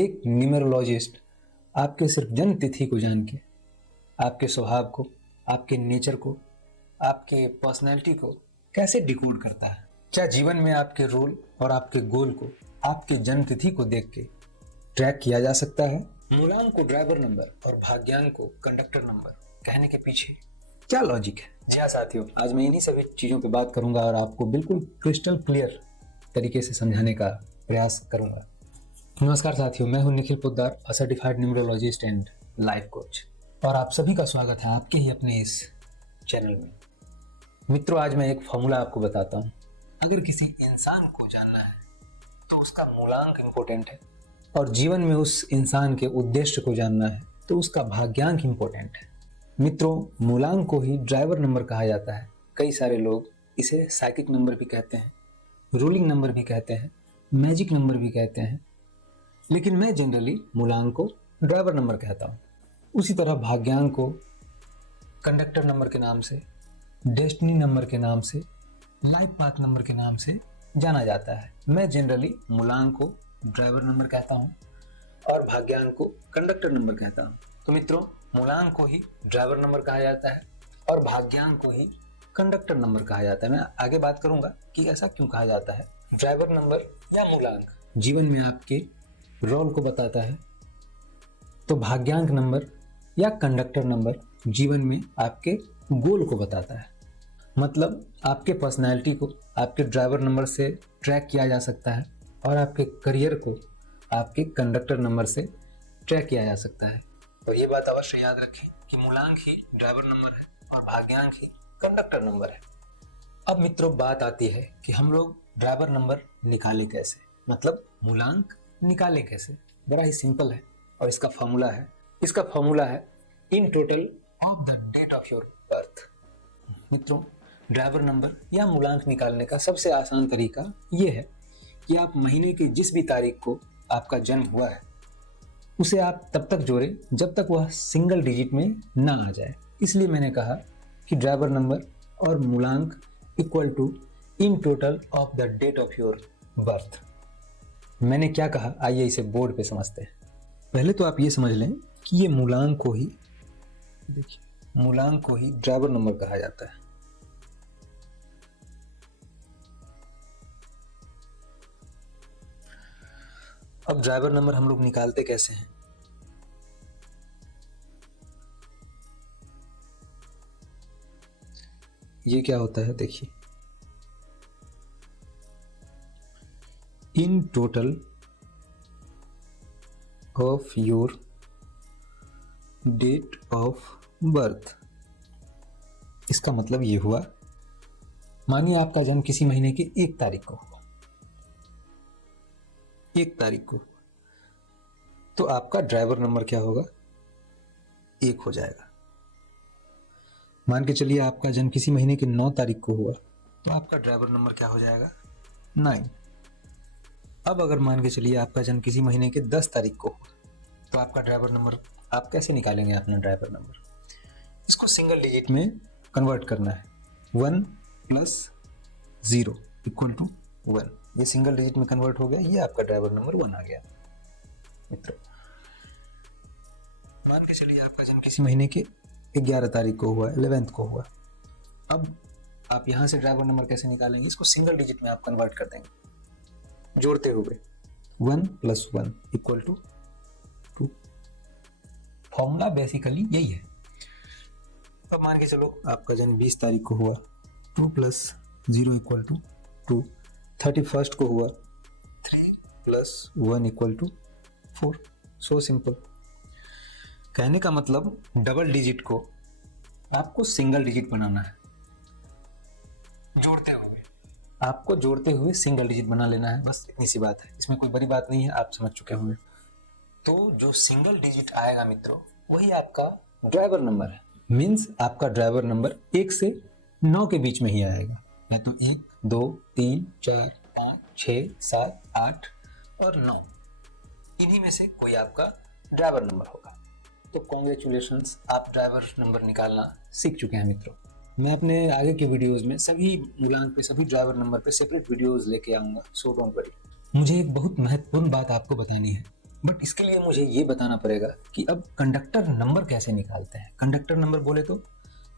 एक न्यूमेरोलॉजिस्ट आपके सिर्फ जन्म तिथि को जान के आपके स्वभाव को, आपके नेचर को, आपके पर्सनैलिटी को कैसे डिकोड करता है? क्या जीवन में आपके रोल और आपके गोल को आपके जन्म तिथि को देख के ट्रैक किया जा सकता है? मूलांक को ड्राइवर नंबर और भाग्यांक को कंडक्टर नंबर कहने के पीछे क्या लॉजिक है? जी हाँ साथियों, आज मैं इन्हीं सभी चीज़ों पे बात करूंगा और आपको बिल्कुल क्रिस्टल क्लियर तरीके से समझाने का प्रयास करूंगा। नमस्कार साथियों, मैं हूं Nikhil Poddar, a certified numerologist and life coach, और आप सभी का स्वागत है आपके ही अपने इस चैनल में। मित्रों, आज मैं एक फॉर्मूला आपको बताता हूँ। अगर किसी इंसान को जानना है तो उसका मूलांक इम्पोर्टेंट है, और जीवन में उस इंसान के उद्देश्य को जानना है तो उसका भाग्यांक इम्पोर्टेंट है। मित्रों, मूलांक को ही ड्राइवर नंबर कहा जाता है। कई सारे लोग इसे साइकिक नंबर भी कहते हैं, रूलिंग नंबर भी कहते हैं, मैजिक नंबर भी कहते हैं, लेकिन मैं जनरली मूलांक को ड्राइवर नंबर कहता हूँ। उसी तरह भाग्यांक को कंडक्टर नंबर के नाम से, डेस्टिनी नंबर के नाम से, लाइफ पाथ नंबर के नाम से जाना जाता है। मैं जनरली मूलांक को ड्राइवर नंबर कहता हूँ और भाग्यांक को कंडक्टर नंबर कहता हूँ। तो मित्रों, मूलांक को ही ड्राइवर नंबर कहा जाता है और भाग्यांक को ही कंडक्टर नंबर कहा जाता है। मैं आगे बात करूंगा कि ऐसा क्यों कहा जाता है। ड्राइवर नंबर या मूलांक जीवन में आपके रोल को बताता है, तो भाग्यांक नंबर या कंडक्टर नंबर जीवन में आपके गोल को बताता है। मतलब आपके पर्सनैलिटी को आपके ड्राइवर नंबर से ट्रैक किया जा सकता है और आपके करियर को आपके कंडक्टर नंबर से ट्रैक किया जा सकता है। और ये बात अवश्य याद रखें कि मूलांक ही ड्राइवर नंबर है और भाग्यांक ही कंडक्टर नंबर है। अब मित्रों, बात आती है कि हम लोग ड्राइवर नंबर निकालें कैसे, मतलब मूलांक निकालें कैसे। बड़ा ही सिंपल है और इसका फॉर्मूला है in total of the date of your birth. मित्रों, ड्राइवर नंबर या मूलांक निकालने का सबसे आसान तरीका ये है कि आप महीने की जिस भी तारीख को आपका जन्म हुआ है उसे आप तब तक जोड़ें जब तक वह सिंगल डिजिट में ना आ जाए। इसलिए मैंने कहा कि ड्राइवर नंबर और मूलांक equal to in total of the date of your birth. मैंने क्या कहा, आइए इसे बोर्ड पे समझते हैं। पहले तो आप ये समझ लें कि ये मूलांक को ही ड्राइवर नंबर कहा जाता है। अब ड्राइवर नंबर हम लोग निकालते कैसे हैं? ये क्या होता है, देखिए, in total of your date of birth. इसका मतलब ये हुआ, मानिए आपका जन्म किसी महीने की 1 तारीख को हुआ, 1 तारीख को, तो आपका ड्राइवर नंबर क्या होगा? 1 हो जाएगा। मान के चलिए आपका जन्म किसी महीने की 9 तारीख को हुआ, तो आपका ड्राइवर नंबर क्या हो जाएगा? 9। अब अगर मान के चलिए आपका जन्म किसी महीने के 10 तारीख को हुआ, तो आपका ड्राइवर नंबर आप कैसे निकालेंगे? अपना ड्राइवर नंबर इसको सिंगल डिजिट में कन्वर्ट करना है। 1 + 0 = 1। ये सिंगल डिजिट में कन्वर्ट हो गया, ये आपका ड्राइवर नंबर 1 आ गया। मित्रों, मान के चलिए आपका जन्म किसी महीने के 11 तारीख को हुआ, 11th को हुआ। अब आप यहाँ से ड्राइवर नंबर कैसे निकालेंगे? इसको सिंगल डिजिट में आप कन्वर्ट कर देंगे जोड़ते हुए। 1 + 1 = 2। फॉर्मूला बेसिकली यही है। अब मान के चलो आपका जन्म 20 तारीख को हुआ, 2 + 0 = 2। 31st को हुआ, 3 + 1 = 4। So simple. कहने का मतलब डबल डिजिट को आपको सिंगल डिजिट बनाना है, आपको जोड़ते हुए सिंगल डिजिट बना लेना है। बस इतनी सी बात है, इसमें कोई बड़ी बात नहीं है, आप समझ चुके होंगे। तो जो सिंगल डिजिट आएगा मित्रों, वही आपका ड्राइवर नंबर है। मीन्स आपका ड्राइवर नंबर 1 से 9 के बीच में ही आएगा, या तो 1, 2, 3, 4, 5, 6, 7, 8 और 9, इन्हीं में से कोई आपका ड्राइवर नंबर होगा। तो कॉन्ग्रेचुलेशंस, आप ड्राइवर नंबर निकालना सीख चुके हैं मित्रों। मैं अपने आगे के वीडियोस में सभी मूलांक पे, सभी ड्राइवर नंबर पे सेपरेट वीडियोस लेके आऊँगा, सो डोंट वरी। मुझे एक बहुत महत्वपूर्ण बात आपको बतानी है बट इसके लिए मुझे ये बताना पड़ेगा कि अब कंडक्टर नंबर कैसे निकालते हैं। कंडक्टर नंबर बोले तो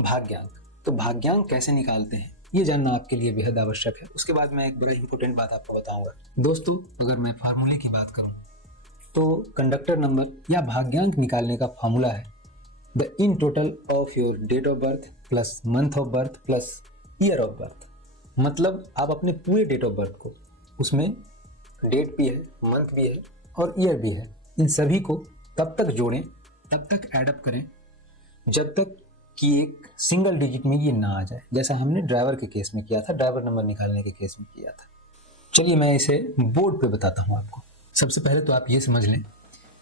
भाग्यांक, तो भाग्यांक कैसे निकालते हैं ये जानना आपके लिए बेहद आवश्यक है। उसके बाद मैं एक बड़ा इंपॉर्टेंट बात आपको बताऊंगा। दोस्तों, अगर मैं फार्मूले की बात करूं तो कंडक्टर नंबर या भाग्यांक निकालने का फार्मूला है the in total of your date of birth plus month of birth plus year of birth. मतलब आप अपने पूरे डेट ऑफ बर्थ को, उसमें डेट भी है, मंथ भी है और ईयर भी है, इन सभी को तब तक जोड़ें, तब तक एडअप करें जब तक कि एक सिंगल डिजिट में ये ना आ जाए, जैसा हमने ड्राइवर के केस में किया था, ड्राइवर नंबर निकालने के केस में किया था। चलिए मैं इसे बोर्ड पे बताता हूँ आपको। सबसे पहले तो आप ये समझ लें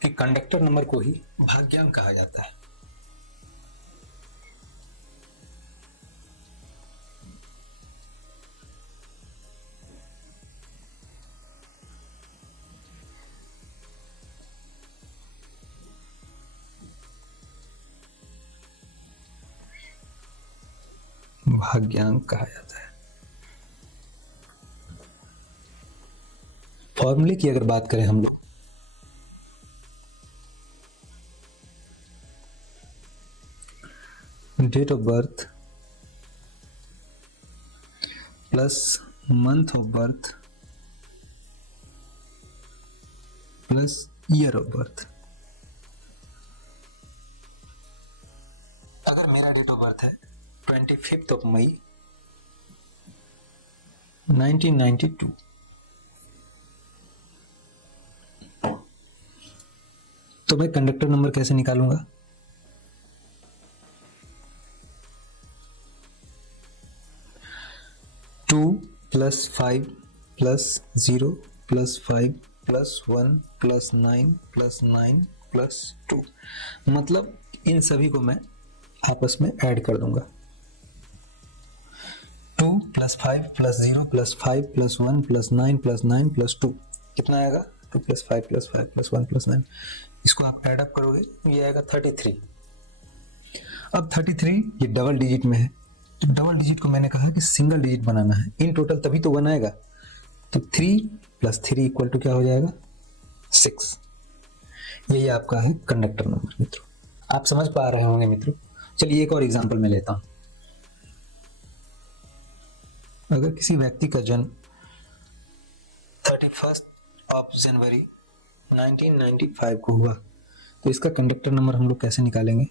कि कंडक्टर नंबर को ही भाग्यांक कहा जाता है। भाग्यांक कहा जाता है। फॉर्मूले की अगर बात करें हम लोग, date of birth plus month of birth plus year of birth. अगर मेरा डेट ऑफ बर्थ है 25 ऑफ मई 1992, तो मैं कंडक्टर नंबर कैसे निकालूंगा? Two plus 5 plus 0 plus 5 plus 1 plus 9 plus 9 plus 2। मतलब इन सभी को मैं आपस में ऐड कर दूंगा। 2 plus 5 plus 0 plus 5 plus 1 plus 9 plus 9 plus 2, कितना आएगा? 2 प्लस 5 प्लस 5 प्लस 1 प्लस 9। इसको आप ऐड अप करोगे तो ये आएगा 33। अब 33 ये डबल डिजिट में है, तो डबल डिजिट को मैंने कहा कि सिंगल डिजिट बनाना है, इन टोटल तभी तो 1 आएगा। तो 3 प्लस 3 इक्वल टू क्या हो जाएगा? 6। यही आपका है कंडक्टर नंबर मित्रों। आप समझ पा रहे होंगे मित्रों। चलिए एक और एग्जांपल मैं लेता हूं। अगर किसी व्यक्ति का जन्म 31 जनवरी 1995 को हुआ तो इसका कंडक्टर नंबर हम लोग कैसे निकालेंगे?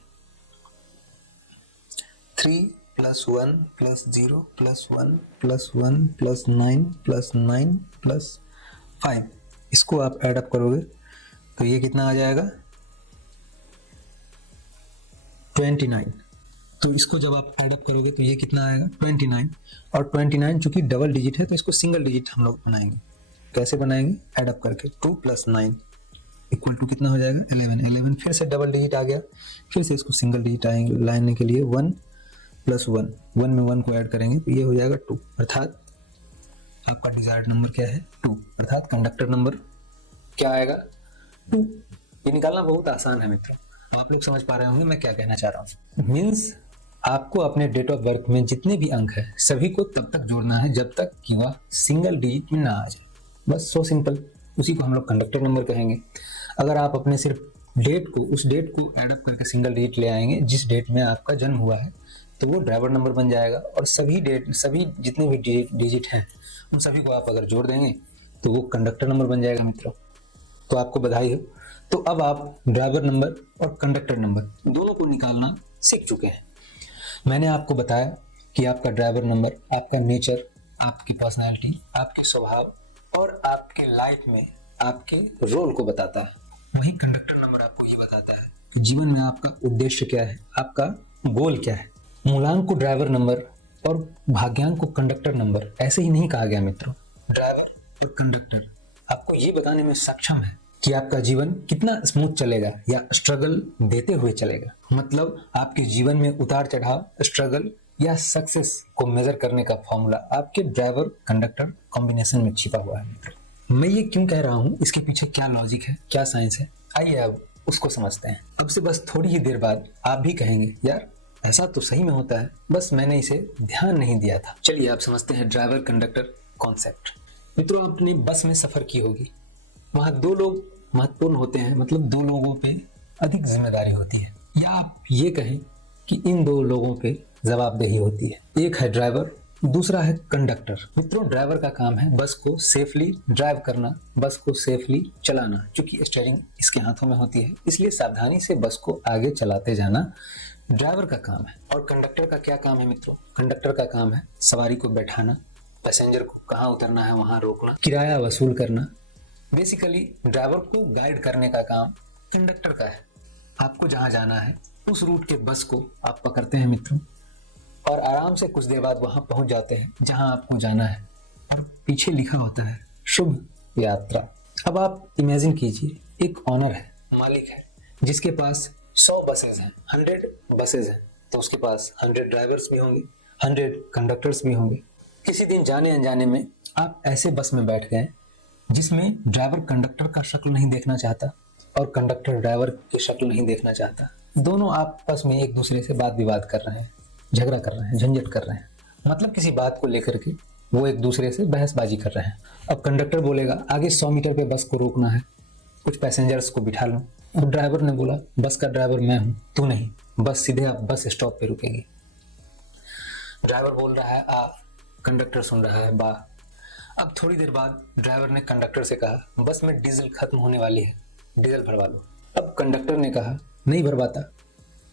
3 plus 1 plus 0 plus 1 plus 1 plus 9 plus 9 plus 5, इसको आप ऐड अप करोगे तो ये कितना आ जाएगा? 29। तो इसको जब आप ऐड अप करोगे तो ये कितना आएगा? 29। और 29 चूंकि डबल डिजिट है तो इसको सिंगल डिजिट हम लोग बनाएंगे। कैसे बनाएंगे? ऐड अप करके 2 प्लस 9 इक्वल टू कितना हो जाएगा? 11। 11 फिर से डबल डिजिट आ गया, फिर से इसको सिंगल डिजिट आएंगे लाने के लिए 1 प्लस 1, 1 में 1 को ऐड करेंगे तो ये हो जाएगा 2। अर्थात आपका डिजायर्ड नंबर क्या है? 2। अर्थात कंडक्टर नंबर क्या आएगा? 2। ये निकालना बहुत आसान है मित्रों। अब आप लोग समझ पा रहे होंगे मैं क्या कहना चाह रहा हूँ। मीन्स आपको अपने डेट ऑफ बर्थ में जितने भी अंक है सभी को तब तक जोड़ना है जब तक कि वह सिंगल डिजिट में ना आ जाए। बस सो सिंपल। उसी को हम लोग कंडक्टर नंबर कहेंगे। अगर आप अपने सिर्फ डेट को, उस डेट को एडअप करके सिंगल डिजिट ले आएंगे जिस डेट में आपका जन्म हुआ है, तो वो ड्राइवर नंबर बन जाएगा। और सभी जितने भी डिजिट हैं उन सभी को आप अगर जोड़ देंगे तो वो कंडक्टर नंबर बन जाएगा मित्रों। तो आपको बधाई हो। तो अब आप ड्राइवर नंबर और कंडक्टर नंबर दोनों को निकालना सीख चुके हैं। मैंने आपको बताया कि आपका ड्राइवर नंबर आपका नेचर, आपकी पर्सनालिटी, आपके स्वभाव और आपके लाइफ में आपके रोल को बताता है। वहीं कंडक्टर नंबर आपको ये बताता है कि जीवन में आपका उद्देश्य क्या है, आपका गोल क्या है। मूलांक को ड्राइवर नंबर और भाग्यांक को कंडक्टर नंबर ऐसे ही नहीं कहा गया मित्रों। ड्राइवर और कंडक्टर आपको ये बताने में सक्षम है कि आपका जीवन कितना स्मूथ चलेगा या स्ट्रगल देते हुए चलेगा। मतलब आपके जीवन में उतार चढ़ाव, स्ट्रगल या सक्सेस को मेजर करने का फॉर्मूला आपके ड्राइवर कंडक्टर कॉम्बिनेशन में छिपा हुआ है मित्रों। मैं ये क्यों कह रहा हूँ, इसके पीछे क्या लॉजिक है, क्या साइंस है, आइए अब उसको समझते हैं। अब से बस थोड़ी ही देर बाद आप भी कहेंगे यार ऐसा तो सही में होता है, बस मैंने इसे ध्यान नहीं दिया था। चलिए आप समझते हैं ड्राइवर कंडक्टर कॉन्सेप्ट। मित्रों आपने बस में सफर की होगी, वहां दो लोग महत्वपूर्ण होते हैं, मतलब दो लोगों पे अधिक जिम्मेदारी होती है, या आप ये कहें कि इन दो लोगों पे जवाबदेही होती है। एक है ड्राइवर, दूसरा है कंडक्टर। मित्रों, ड्राइवर का काम है बस को सेफली ड्राइव करना, बस को सेफली चलाना। क्योंकि स्टीयरिंग इसके हाथों में होती है, इसलिए सावधानी से बस को आगे चलाते जाना ड्राइवर का काम है। और कंडक्टर का क्या काम है मित्रों? कंडक्टर का काम है सवारी को बैठाना, पैसेंजर को कहाँ उतरना है वहां रोकना, किराया वसूल करना। बेसिकली ड्राइवर को गाइड करने का काम कंडक्टर का है। आपको जहां जाना है उस रूट के बस को आप पकड़ते हैं मित्रों, और आराम से कुछ देर बाद वहां पहुंच जाते हैं जहां आपको जाना है, और पीछे लिखा होता है शुभ यात्रा। अब आप इमेजिन कीजिए, एक ऑनर है, मालिक है, जिसके पास 100 बसेज हैं, 100 बसेज हैं, तो उसके पास 100 ड्राइवर्स भी होंगे, 100 कंडक्टर्स भी होंगे। किसी दिन जाने अनजाने में आप ऐसे बस में बैठ गए जिसमें ड्राइवर कंडक्टर का शक्ल नहीं देखना चाहता और कंडक्टर ड्राइवर की शक्ल नहीं देखना चाहता। दोनों आपस में एक दूसरे से वाद विवाद कर रहे हैं, झगड़ा कर रहे हैं, झंझट कर रहे हैं, मतलब किसी बात को लेकर के वो एक दूसरे से बहसबाजी कर रहे हैं। अब कंडक्टर बोलेगा आगे 100 मीटर पे बस को रोकना है, कुछ पैसेंजर्स को बिठा लो। अब ड्राइवर ने बोला बस का ड्राइवर मैं हूं, तू नहीं, बस सीधे आप बस स्टॉप पे रुकेगी। ड्राइवर बोल रहा है आ, कंडक्टर सुन रहा है बा। अब थोड़ी देर बाद ड्राइवर ने कंडक्टर से कहा बस में डीजल खत्म होने वाली है, डीजल भरवा लो। अब कंडक्टर ने कहा नहीं भरवाता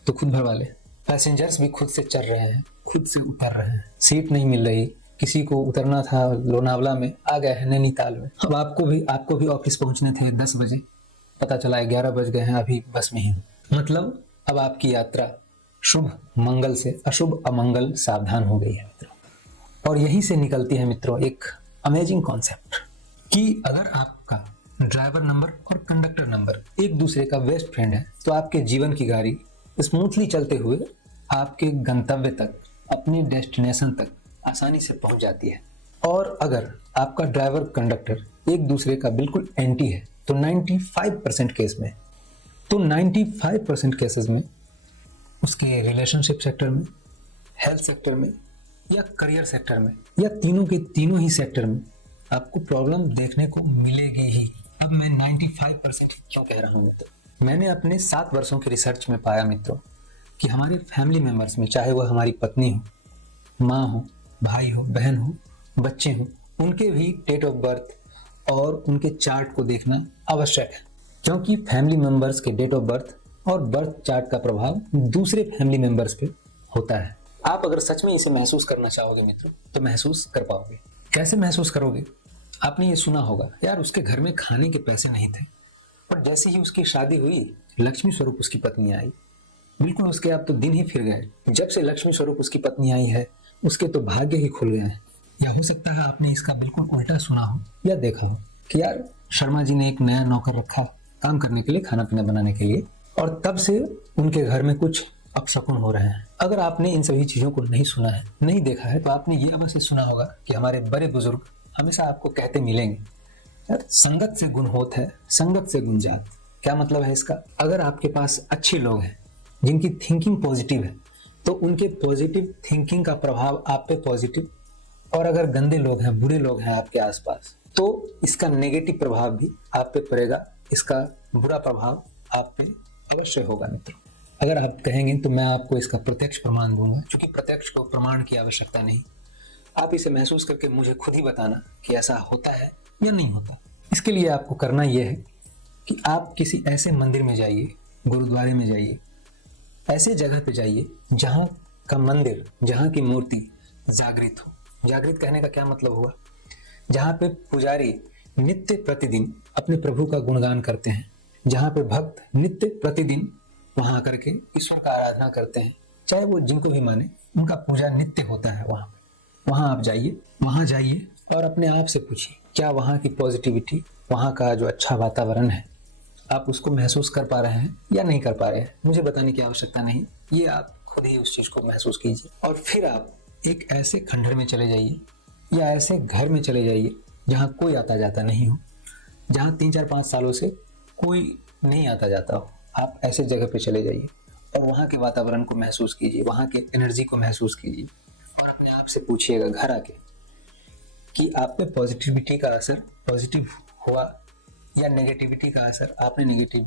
तो खुद भरवा ले। पैसेंजर्स भी खुद से चढ़ रहे हैं, खुद से उतर रहे हैं, सीट नहीं मिल रही, किसी को उतरना था लोनावला में, आ गए हैं नैनीताल में। अब आपको भी ऑफिस पहुंचने थे 10 बजे, पता चला 11 बज गए हैं, अभी बस में ही। मतलब अब आपकी यात्रा शुभ मंगल से अशुभ अमंगल सावधान हो गई है मित्रों। और यहीं से निकलती है मित्रों एक अमेजिंग कॉन्सेप्ट कि अगर आपका ड्राइवर नंबर और कंडक्टर नंबर एक दूसरे का बेस्ट फ्रेंड है तो आपके जीवन की गाड़ी स्मूथली चलते हुए आपके गंतव्य तक, अपने डेस्टिनेशन तक आसानी से पहुंच जाती है। और अगर आपका ड्राइवर कंडक्टर एक दूसरे का बिल्कुल एंटी है तो 95% केस में, तो 95% केसेस में उसके रिलेशनशिप सेक्टर में, हेल्थ सेक्टर में या करियर सेक्टर में या तीनों के तीनों ही सेक्टर में आपको प्रॉब्लम देखने को मिलेगी ही। अब मैं 95% क्यों कह रहा हूँ मित्रों? मैंने अपने 7 वर्षों के रिसर्च में पाया मित्रों कि हमारे फैमिली मेंबर्स में, चाहे वह हमारी पत्नी हो, माँ हो, भाई हो, बहन हो, बच्चे हो, उनके भी डेट ऑफ बर्थ और उनके चार्ट को देखना आवश्यक है, क्योंकि फैमिली मेंबर्स के डेट ऑफ बर्थ और बर्थ चार्ट का प्रभाव दूसरे फैमिली मेंबर्स पे होता है। आप अगर सच में इसे महसूस करना चाहोगे मित्रों तो महसूस कर पाओगे। कैसे महसूस करोगे? आपने ये सुना होगा यार उसके घर में खाने के पैसे नहीं थे, पर जैसे ही उसकी शादी हुई लक्ष्मी स्वरूप उसकी पत्नी आई। बिल्कुल उसके अब तो दिन ही फिर गए। जब से लक्ष्मी स्वरूप उसकी पत्नी आई है उसके तो भाग्य ही खुल गए हैं। या हो सकता है आपने इसका बिल्कुल उल्टा सुना हो या देखा हो कि यार शर्मा जी ने एक नया नौकर रखा काम करने के लिए, खाना पीना बनाने के लिए, और तब से उनके घर में कुछ अपशकुन हो रहे हैं। अगर आपने इन सभी चीजों को नहीं सुना है, नहीं देखा है, तो आपने ये अवश्य सुना होगा कि हमारे बड़े बुजुर्ग हमेशा आपको कहते मिलेंगे यार संगत से गुण होत है, संगत से गुण जात। क्या मतलब है इसका? अगर आपके पास अच्छे लोग हैं जिनकी थिंकिंग पॉजिटिव है तो उनके पॉजिटिव थिंकिंग का प्रभाव आप पे पॉजिटिव, और अगर गंदे लोग हैं, बुरे लोग हैं आपके आसपास तो इसका नेगेटिव प्रभाव भी आप पे पड़ेगा, इसका बुरा प्रभाव आप पे अवश्य होगा मित्रों। अगर आप कहेंगे तो मैं आपको इसका प्रत्यक्ष प्रमाण दूंगा, क्योंकि प्रत्यक्ष को प्रमाण की आवश्यकता नहीं, आप इसे महसूस करके मुझे खुद ही बताना कि ऐसा होता है या नहीं होता। इसके लिए आपको करना यह है कि आप किसी ऐसे मंदिर में जाइए, गुरुद्वारे में जाइए, ऐसे जगह पे जाइए जहाँ का मंदिर, जहाँ की मूर्ति जागृत हो। जागृत कहने का क्या मतलब हुआ? जहाँ पे पुजारी नित्य प्रतिदिन अपने प्रभु का गुणगान करते हैं, जहाँ पे भक्त नित्य प्रतिदिन वहां आकर के ईश्वर का आराधना करते हैं, चाहे वो जिनको भी माने, उनका पूजा नित्य होता है वहां पे। वहां आप जाइए, वहां जाइए और अपने आप से पूछिए क्या वहां की पॉजिटिविटी, वहां का जो अच्छा वातावरण है, आप उसको महसूस कर पा रहे हैं या नहीं कर पा रहे हैं। मुझे बताने की आवश्यकता नहीं, ये आप खुद ही उस चीज को महसूस कीजिए। और फिर आप एक ऐसे खंडहर में चले जाइए या ऐसे घर में चले जाइए जहाँ कोई आता जाता नहीं हो, जहाँ 3-4-5 सालों से कोई नहीं आता जाता हो। आप ऐसे जगह पे चले जाइए और वहाँ के वातावरण को महसूस कीजिए, वहाँ के एनर्जी को महसूस कीजिए और अपने आप से पूछिएगा घर आके कि आप पे पॉजिटिविटी का असर पॉजिटिव हुआ या नेगेटिविटी का असर आपने नेगेटिव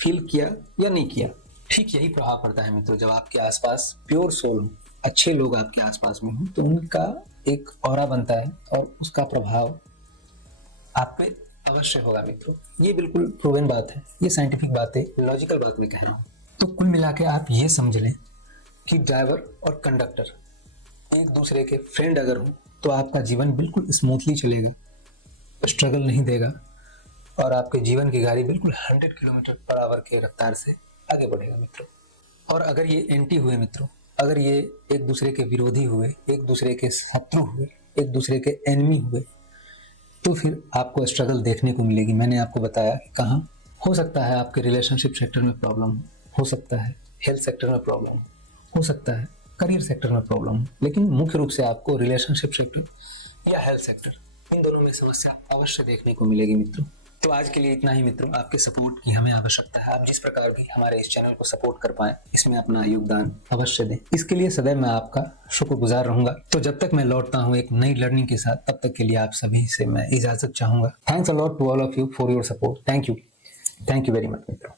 फील किया या नहीं किया। ठीक यही प्रभाव पड़ता है मित्रों, जब आपके आसपास प्योर सोल अच्छे लोग आपके आसपास में हो तो उनका एक ऑरा बनता है और उसका प्रभाव आप पे अवश्य होगा मित्रों। ये बिल्कुल प्रूवन बात है, ये साइंटिफिक बात है, लॉजिकल बात मैं कह रहा हूँ। तो कुल मिला के आप ये समझ लें कि ड्राइवर और कंडक्टर एक दूसरे के फ्रेंड अगर हो तो आपका जीवन बिल्कुल स्मूथली चलेगा, स्ट्रगल नहीं देगा और आपके जीवन की गाड़ी बिल्कुल 100 किलोमीटर पर आवर के रफ्तार से आगे बढ़ेगा मित्रों। और अगर ये एंटी हुए मित्रों, अगर ये एक दूसरे के विरोधी हुए, एक दूसरे के शत्रु हुए, एक दूसरे के एनिमी हुए, तो फिर आपको स्ट्रगल देखने को मिलेगी। मैंने आपको बताया कहाँ हो सकता है आपके रिलेशनशिप सेक्टर में प्रॉब्लम हो सकता है हेल्थ सेक्टर में प्रॉब्लम हो सकता है करियर सेक्टर में प्रॉब्लम हो, लेकिन मुख्य रूप से आपको रिलेशनशिप सेक्टर या हेल्थ सेक्टर इन दोनों में समस्या अवश्य देखने को मिलेगी मित्रों। तो आज के लिए इतना ही मित्रों। आपके सपोर्ट की हमें आवश्यकता है। आप जिस प्रकार भी हमारे इस चैनल को सपोर्ट कर पाएं, इसमें अपना योगदान अवश्य दें। इसके लिए सदैव मैं आपका शुक्रगुजार रहूंगा। तो जब तक मैं लौटता हूं एक नई लर्निंग के साथ, तब तक के लिए आप सभी से मैं इजाजत चाहूंगा। Thanks a lot to all of you for your support. Thank you very much मित्रों।